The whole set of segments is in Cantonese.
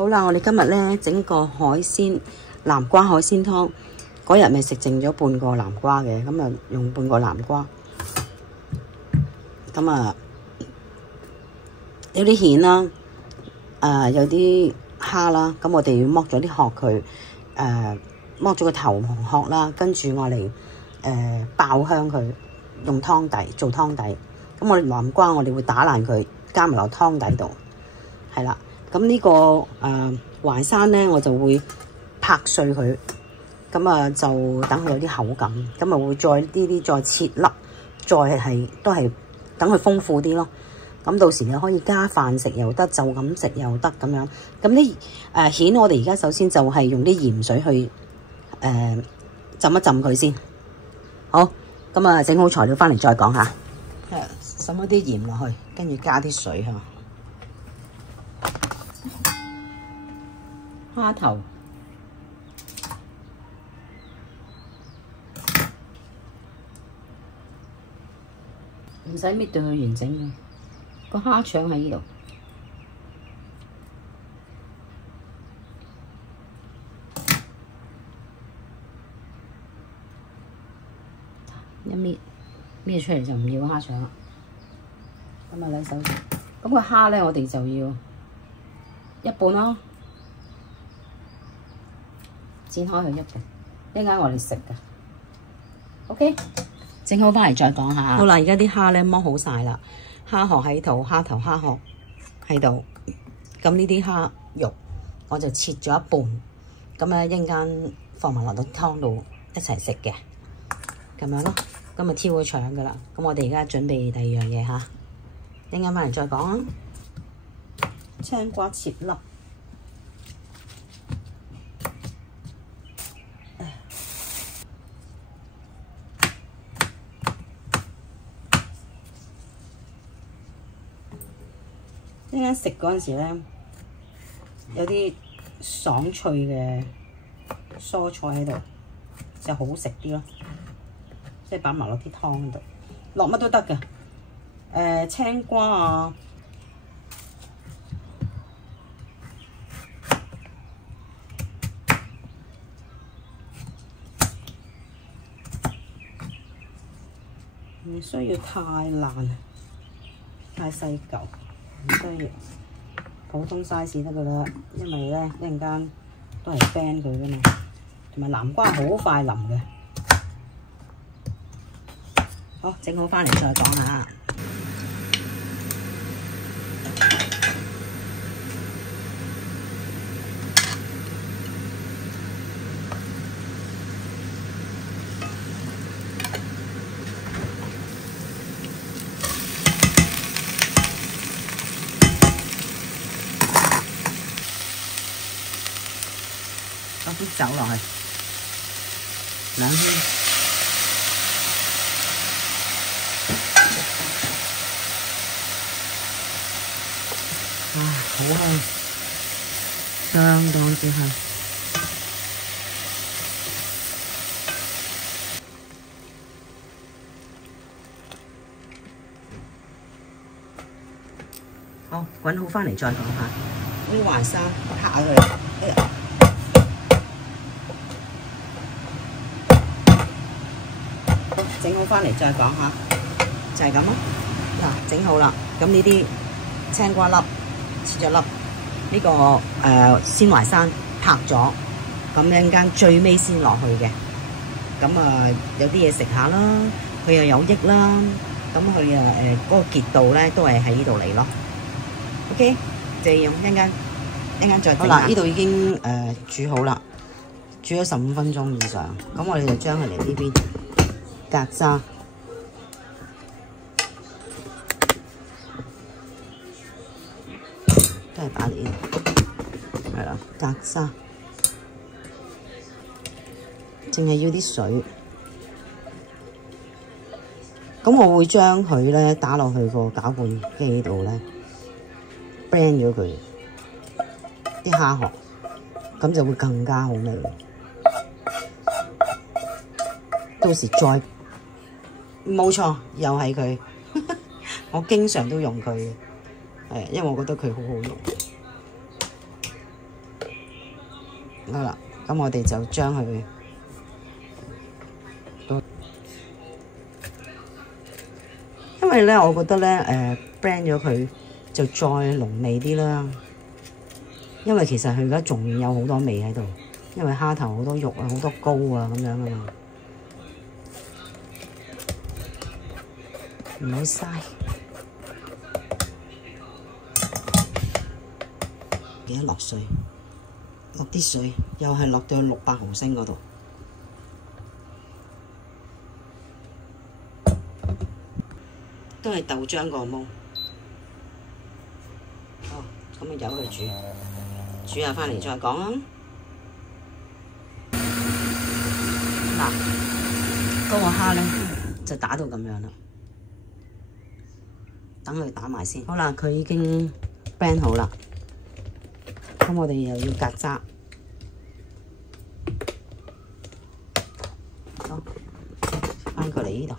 好啦，我哋今日咧整個海鮮南瓜海鮮湯。嗰日咪食剩咗半個南瓜嘅，咁啊用半個南瓜。咁啊有啲蜆啦，有啲蝦啦，咁我哋要剝咗啲殼佢，剝咗個頭同殼啦，跟住我嚟爆香佢，用湯底做湯底。咁我哋南瓜我哋會打爛佢，加埋落湯底度，係啦。咁呢個淮山咧，我就會拍碎佢，咁啊就等佢有啲口感，咁啊會再啲再切粒，再係都係等佢豐富啲咯。咁到時你可以加飯食又得，就咁食又得咁樣。咁啲蜆我哋而家首先就係用啲鹽水去浸一浸佢先。好，咁啊整好材料翻嚟再講下。滲一啲鹽落去，跟住加啲水嚇。蝦頭，唔使搣到佢完整嘅，個蝦腸喺呢度。一搣出嚟就唔要蝦腸啦。咁啊兩手，咁個蝦咧我哋就要一半咯。剪開佢一半，一陣間我哋食噶。OK， 整好翻嚟再講下。好啦，而家啲蝦咧剝好晒啦，蝦殼喺度，蝦頭蝦殼喺度。咁呢啲蝦肉我就切咗一半，咁咧一陣間放埋落到湯度一齊食嘅，咁樣咯。咁啊挑咗腸噶啦。咁我哋而家準備第二樣嘢嚇，一陣間翻嚟再講啊。青瓜切粒。一陣間食嗰陣時咧，有啲爽脆嘅蔬菜喺度，就好食啲咯。即係擺埋落啲湯度，落乜都得㗎。青瓜啊，唔需要太爛，太細嚿。唔需要普通 size 得噶啦，因為咧一陣間都係 ban 佢噶嘛，同埋南瓜好快腍嘅。好，整好翻嚟再講下。加啲酒落去，兩圈。哇，好香，相當之香。好，滾好翻嚟再講下。啲淮山拍下佢。整好翻嚟再講下，就係咁咯。嗱，整好啦，咁呢啲青瓜粒切咗粒，呢個鮮淮山拍咗，咁一陣間最尾先落去嘅。咁有啲嘢食下啦，佢又有益啦，咁佢嗰個結度咧都係喺呢度嚟咯。OK， 就用一陣間再整。好啦，呢度已經煮好啦，煮咗15分鐘以上，咁我哋就將佢嚟呢邊。格渣，都係擺嚟呢度，係啦，格渣，淨係要啲水。咁我會將佢咧打落去個攪拌機度咧 blend 咗佢啲蝦殼，咁就會更加好味。到時再。冇錯，又係佢，我經常都用佢嘅，係因為我覺得佢好好用。好啦，咁我哋就將佢因為咧，我覺得咧blend 咗佢就再濃味啲啦。因為其實佢而家仲有好多味喺度，因為蝦頭好多肉啊，好多膏啊咁樣啊嘛，唔好嘥。記得落水，落啲水，又係落到600毫升嗰度。都係豆漿個煲。好，咁啊由佢煮，煮下返嚟再講啦。嗱，嗰個蝦咧就打到咁樣啦，等佢打埋先。好啦，佢已經 blend 好啦，咁我哋又要隔渣。好，翻過嚟呢度。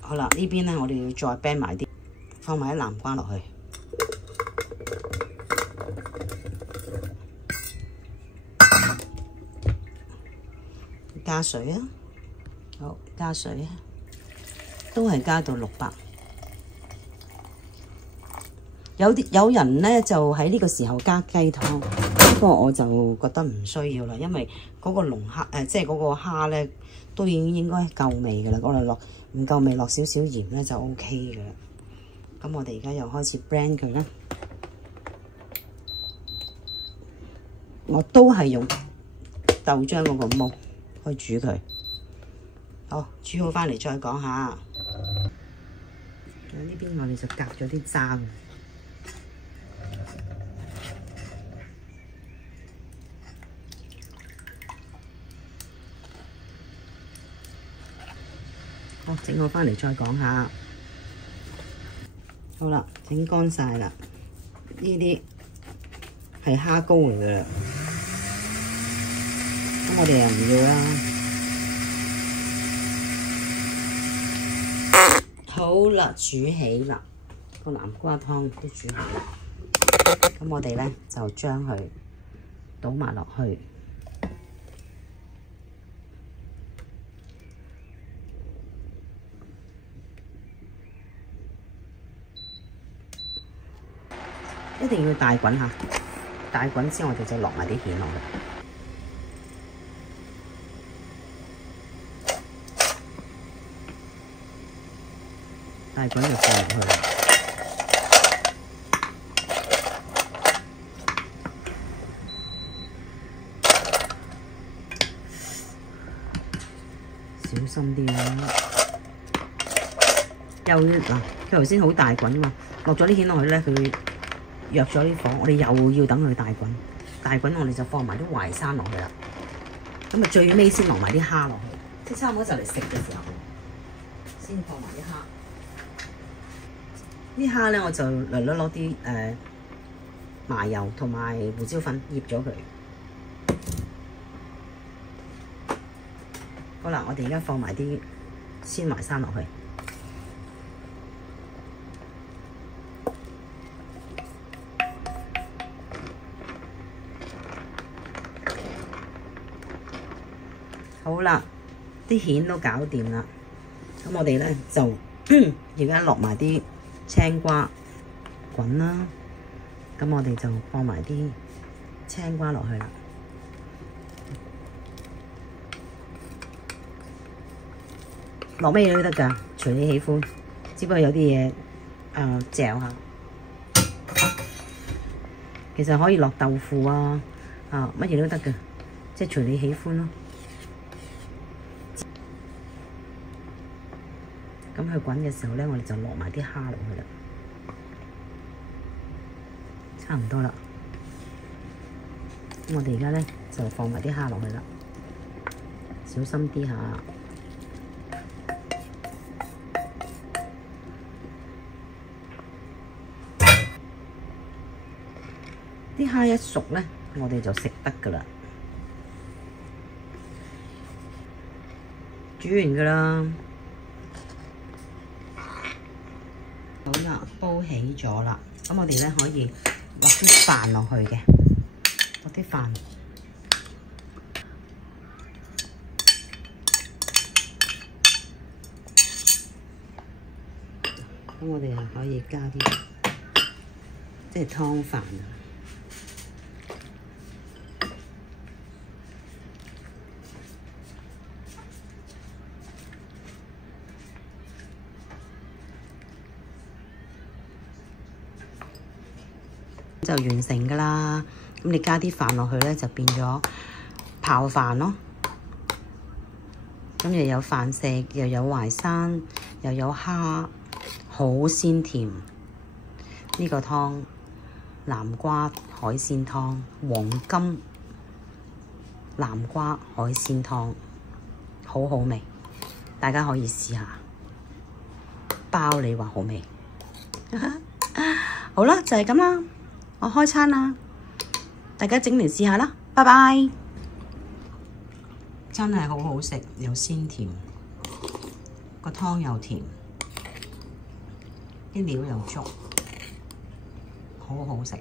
好啦，呢邊咧我哋要再 blend 埋啲，放埋啲南瓜落去，加水啊，好加水啊，都係加到600。有人咧就喺呢個時候加雞湯，不過我就覺得唔需要啦，因為嗰個龍蝦即係嗰個蝦咧都已經應該夠味㗎啦，我哋落唔夠味落少少鹽咧就 OK 㗎啦。咁我哋而家又開始 blend 佢啦，我都係用豆漿嗰個煲去煮佢。好，煮好返嚟再講下。呢邊我哋就隔咗啲渣。好，整好返嚟再講下。好啦，整乾晒啦。呢啲係蝦膏嚟㗎啦，咁我哋又唔要啦。好啦，煮起啦，個南瓜湯都煮好啦。咁我哋咧就將佢倒埋落去。一定要大滾下，大滾之後我哋就落埋啲蜆落去，大滾就放落去啦。小心啲啦，又嗱，佢頭先好大滾嘛，落咗啲蜆落去咧，佢弱咗啲火，我哋又要等佢大滾，大滾我哋就放埋啲淮山落去啦。咁啊最尾先落埋啲蝦落去，即係差唔多就嚟食嘅時候，先放埋啲蝦。啲蝦咧我就嚟攞啲麻油同埋胡椒粉醃咗佢。好啦，我哋而家放埋啲鮮淮山落去。好啦，啲蜆都搞掂啦，咁我哋咧就而家落埋啲青瓜滾啦，咁我哋就放埋啲青瓜落去啦。落咩嘢都得㗎，隨你喜歡，只不過有啲嘢嚼下。其實可以落豆腐啊，乜嘢都得㗎，即係隨你喜歡咯。咁佢滾嘅時候咧，我哋就落埋啲蝦落去啦，差唔多啦。咁我哋而家咧就放埋啲蝦落去啦，小心啲下。啲蝦一熟咧，我哋就食得噶啦，煮完噶啦。好啦，煲起咗啦，咁我哋咧可以落啲飯落去嘅，落啲飯。咁我哋又可以加啲即係湯飯啊，就完成噶啦。咁你加啲飯落去咧，就變咗泡飯咯。咁又有飯食，又有淮山，又有蝦，好鮮甜。呢個湯南瓜海鮮湯，黃金南瓜海鮮湯，好好味，大家可以試下，包你話好味。好啦，就係咁啦，我開餐啦，大家整嚟試下啦，拜拜。真係好好食，又鮮甜，個湯又甜，啲料又足，好好食。